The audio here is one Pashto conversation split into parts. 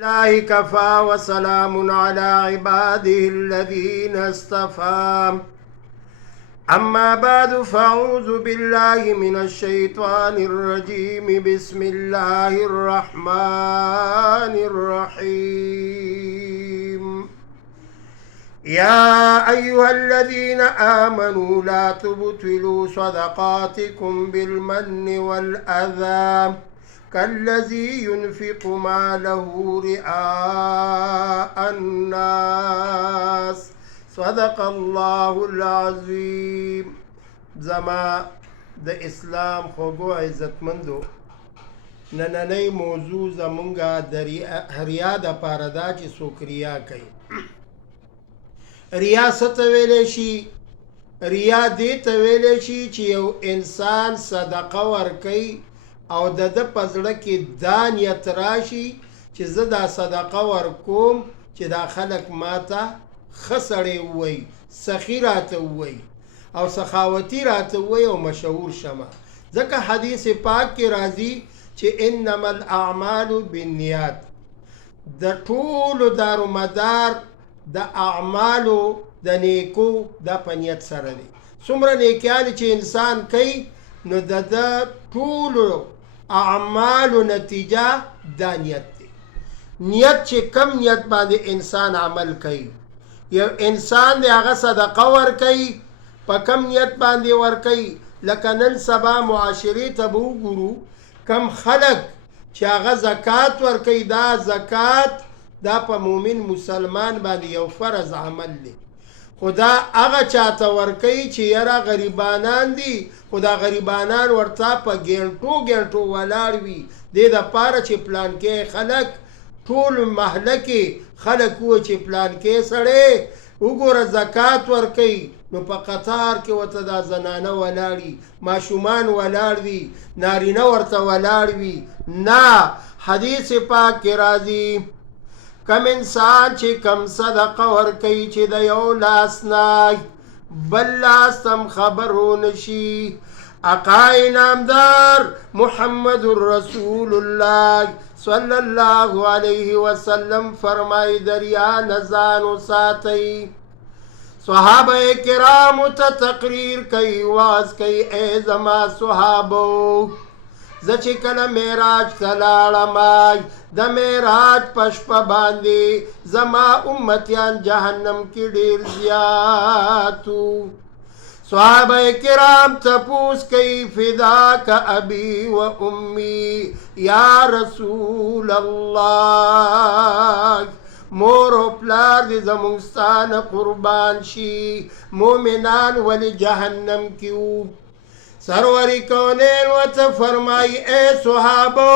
الله كفى وسلام على عباده الذين اصطفى أما بعد فأعوذ بالله من الشيطان الرجيم بسم الله الرحمن الرحيم يا أيها الذين آمنوا لا تبطلوا صدقاتكم بالمن والأذى كالذي ينفق ماله رئاء الناس صدق الله العظيم. زما د اسلام خوږو عزتمندو نننۍ موضوع زمونږه د ریا دپاره ده چې څوک ریا کوي. ریا څه ته ویلی شي؟ ریا دې ته ویلی شي چې یو انسان صدقه ورکوي او د ده په زړه کې دا نیت راشي چې زه دا صدقه ورکوم چې دا خلک ماته ښه سړی ووایي، سخي راته ووایي او سخاوتي راته ووایي او مشهور شمه. ځکه حدیث پاک کې راځي چې انما الاعمال بالنیات، د ټولو دارومدار د اعمالو د نیکو دا په نیت سره دی. څومره نیکیانې چې انسان کوي نو د ده ټولو اعمالو نتیجه دا نیت دی. نیت چې کم نیت باندې انسان عمل کوي، یو انسان دی هغه صدقه ورکوي په کم نیت باندې ورکوي. لکه نن سبا معاشرې ته به وګورو کم خلک چې هغه زکات ورکوي، دا زکات دا په مومن مسلمان باندې یو فرض عمل دی. خدا هغه چاته ورکوي چې یاره غریبانان دي، خدا غریبانان ورته په ګنټو ګنټو ولاړ وي دې دپاره چې پلانکې خلک ټول محله کې خلک ووایي چې پلانکې سړی وګوره زکات ورکوي، نو په قطار کې ورته دا زنانه ولاړ وي، ماشومان ولاړ وي، نارینه ورته ولاړ وي. نه، حدیث پاک کې راځي کم انسان چې کم صدقه ورکوي چې د یو لاس نه بل لاس هم خبرو نشي. آقا انعامدار محمد رسول الله صلی الله علیه وسلم فرمای دریا نزان ساتي. صحابه کرامو ته تقریر کوي، واز کوي ای زما صحابو زه چې کله معراج ته لاړم د معراج په شپه باندې زما امتیان جهنم کې ډېر زیاتو. صحابه کرام تپوس کوي فداک ابي و امي یا رسول الله، مور او پلار دې زموږ ستانه قربان شي، مومنان ولې جهنم کې وو؟ سروری کونین ورته فرمایي ای صحابو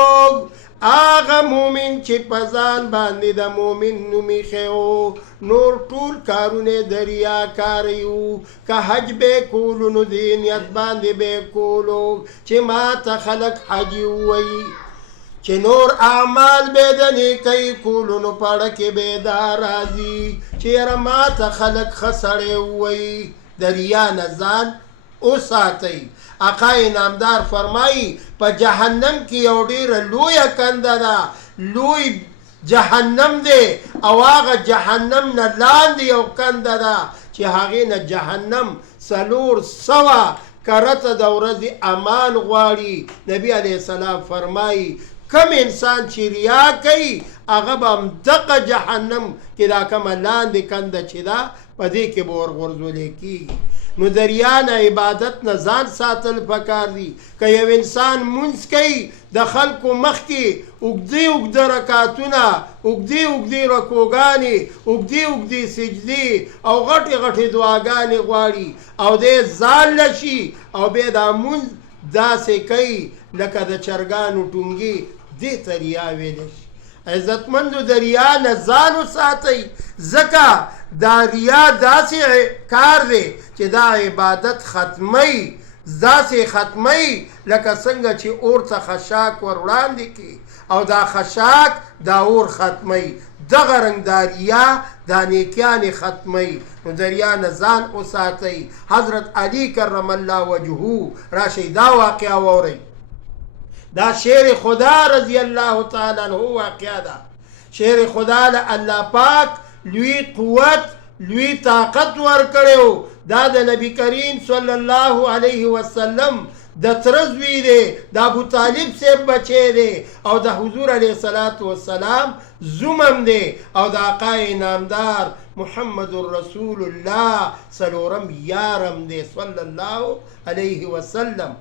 آغا مومن چې پزان باندې د مومن نوم ایښی و، نور ټول کارونه د ریاکاري وو. که حج به یې کولو نو دې نیت باندې به یې کولو چې ما ته خلک حجي ووایي، چې نور اعمال به یې د نیکۍ کولو نو پړه کې به یې دا راځي چې یاره ما ته خلک ښه سړی ووایي. د ریا نه ځان وساتئ. آقا انعامدار فرمایي په جهنم کې یو ډېره لویه کنده ده، لوی جهنم دی او هغه جهنم نه لاندې یو کنده ده چې هغې نه جهنم 400 کرته د ورځې امان غواړي. نبی علیه السلام فرمایي کم انسان چې ریا کوي هغه به همدغه جهنم کې دا کومه لاندې کنده چې ده په دې کې به ورغورځولی کېږي. نو د ریا نه عبادت نه ځان ساتل پکار دي. که یو انسان مونځ کوي د خلکو مخکې اوږدې اوږده رکعتونه، اوږدې اوږدې رکوګانې، اوږدې اوږدې سجدې او غټې غټې دعاګانې غواړي او دی ځان لشي او بیا دا مونځ داسې کوي لکه د چرګانو ټونګې، دې ته ریا ویلی شي. عزتمندو د ریا نه ځان وساتئ، ځکه دا ریا داسې کار دی چې دا عبادت ختمی، داسې ختمی لکه څنګه چې اور ته خشاک ور وړاندې کړي او دا خشاک دا اور ختمی. دغه رنګ دا ریا دا نیکیانې ختمی. نو د ریا نه ځان وساتئ. حضرت علی کرم الله وجهه راشئ دا واقعه واورئ. دا شیر خدا رضی الله تعالی عنہ واقعه ده شیر خدا له الله پاک لوی قوت لوی طاقت ورکړو. دا د نبی کریم صلی الله علیه وسلم د تره زوی دی، د ابو طالب صاحب بچی دی او د حضور علیه الصلاة والسلام زومم دی او د آقا انعامدار محمد رسول الله څلورم یارم دی صلی الله علیه وسلم.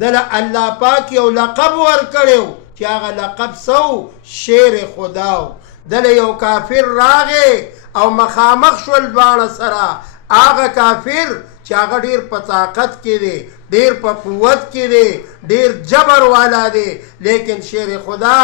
دله الله پاک یو لقب ورکړو چې هغه لقب سو شیر خداو. دله یو کافر راغی او مخامخ شول دواړه سره. هغه کافر چې هغه ډیر په طاقت کې دی، ډیر په قوت کې دی، ډیر جبر والا دی، لیکن شیر خدا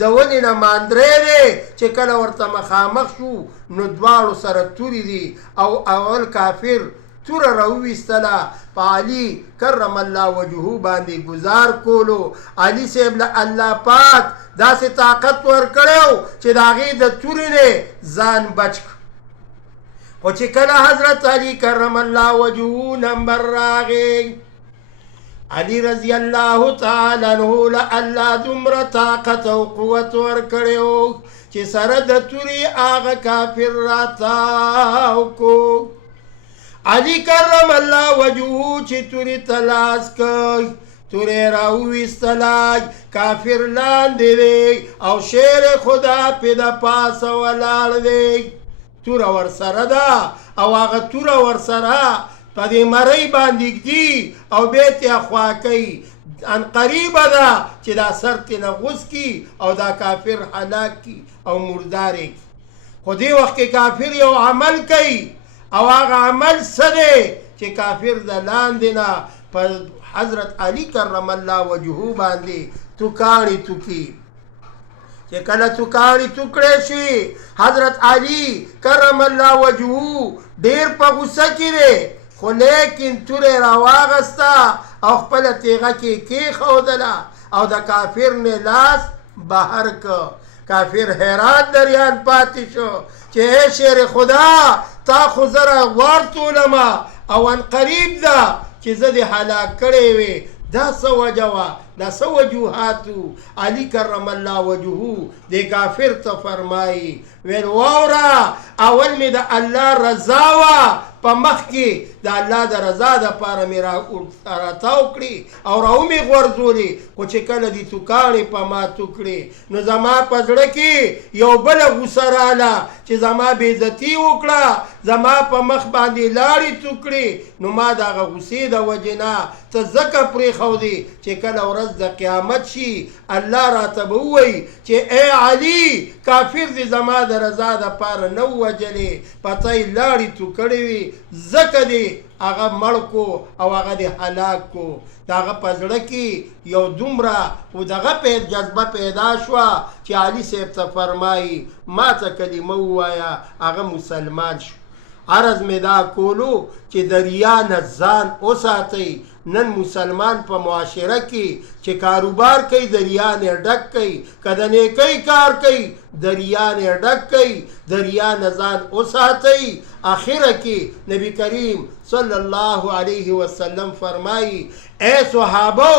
د ونې نه ماندری دی چې کله ورته مخامخ شو نو دواړو سره توري دي. او اول کافر توره راوویستله، په علي کرم الله وجهه باندې گزار کولو. علي صاحب له الله پاک داسې طاقت ورکړی چې د هغې د تورې نه ځان بچ کړ. خو چې کله حضرت علي کرم الله وجهه نمبر راغی، علي رضی الله تعالی عنه له الله دومره طاقت او قوت ورکړی چې سره د تورې هغه کافر راتاو کو. علي کرم الله وجهه چې تورې ته لاس کړ، تورې راوویستله، کافر لاندې دی او شیر خدا پې د پاسه ولاړ دی. توره ورسره ده او هغه توره ورسره په دې مرۍ باندې ږدي او بیا ترې خوا کوي. ان قریبه ده چې دا سر ترې نه غوڅ کي او دا کافر هلاک کي او مردار یې کي. خو دې وخت کې کافر یو عمل کوي او هغه عمل څه دی چې کافر د لاندې نه په حضرت علي کرم الله وجهه باندې توکاڼې توکي. چې کله توکاڼې توکړی شي، حضرت علي کرم الله وجهه ډېر په غوسه کې دی، خو لیکن تورې راواغسته او خپله تیغه کې کېښودله او د کافر نه لاس بهر که. کافر حیران دریان پاتې شو چې ای شیر خدا تا خو زه راغواړتولمه او ان قریب ده چې زه دې هلاک کړی وې. دا څه وجه وه؟ دا څه وجوهاتو؟ علي کرم الله وجهه دې کافر ته فرمایي ویل واوره، اول مې د الله رضا وه په مخ کې، د الله د رضا دپاره مې راتاو کړي او راومې غورځولې. خو چې کله دې توکاڼې په ما توکړې نو زما په زړه کې یو بله غوسه راله چې زما بېعزتي وکړه، زما په مخ باندې لاړې توکړې. نو ما د هغه غوسې د وجې نه ته ځکه پرېښودې چې کله ورځ د قیامت شي الله راته به ووایي چې ای علي کافر دې زما د رضا دپاره نه ووجلې، پته یې لاړې توکړې وي ځکه دې هغه مړ کو او هغه دې هلاک کو. د هغه په زړه کې یو دومره و دغه جذبه پیدا شوه چې علي صاحب ته فرمایي ما ته کلمه ووایه، هغه مسلمان شو. عرض مې دا کولو چې د ریا نه ځان وساتئ. نن مسلمان په معاشره کې چې کاروبار کوي د ریا نه ډک کوي، که د نیکۍ کار کوي د ریا نه ډک کوي. د ریا نه ځان وساتئ. آخره کې نبی کریم صلی الله علیه وسلم فرمایي ای صحابو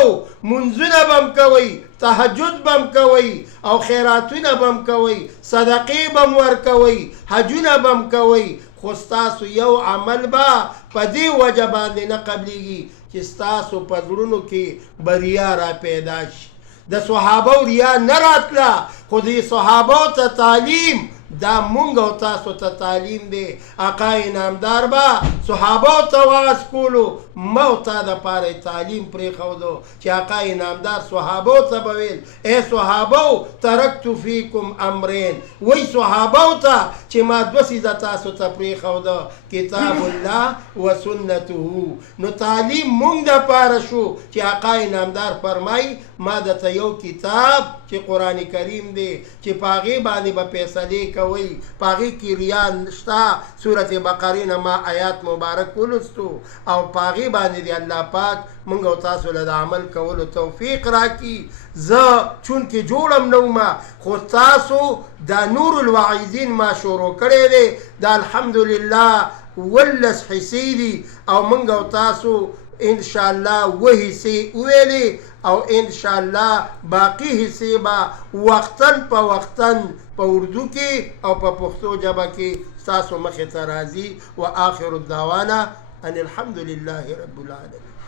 منځونه بم کوئ، تهجد بم کوئ او خیراتونه بم کوئ، صدقې بم ورکوئ، حجونه بم کوئ، خو ستاسو یو عمل به په دې وجه باندې نه قبلیږي چې ستاسو په زړونو کې به ریا را پیدا شي. د صحابو ریا نه راتله، خو دې صحابو ته تعلیم دا مونږ او تاسو ته تعلیم دی. آقا انعامدار به صحابو ته وعظ کولو، ما او تا دپاره تعلیم پرېښودو چې آقا انعامدار صحابو ته به ویل ای صحابو ترکتو فیکم امرین، وی صحابو ته چې ما دوه څیزه تاسو ته پرېښوده، کتاب الله و سنته. نو تعلیم مونږ دپاره شو چې آقا انعامدار فرمایي ما درته یو کتاب چې قرآن کریم دی چې په هغې باندې به فیصلې کوئ، په هغې کې ریا نشته. سورت بقرې نه ما آیات مبارک ولستو او په هغې باندې دی الله پاک مونږ او تاسو له د عمل کولو توفیق راکړي. زه چونکې جوړم نه ومه، خو تاسو دا نور الواعظین ما شروع کړی دی، دا الحمدلله 12 حصې دي او مونږ او تاسو انشاءالله 2 حصې وویلې او ان شاء الله باقی حصے با وقتن په وقتن په اردو کې او په پښتو ژبه کې تاسو مخې ته راځي. واخر الدعوانا ان الحمد لله رب العالمين.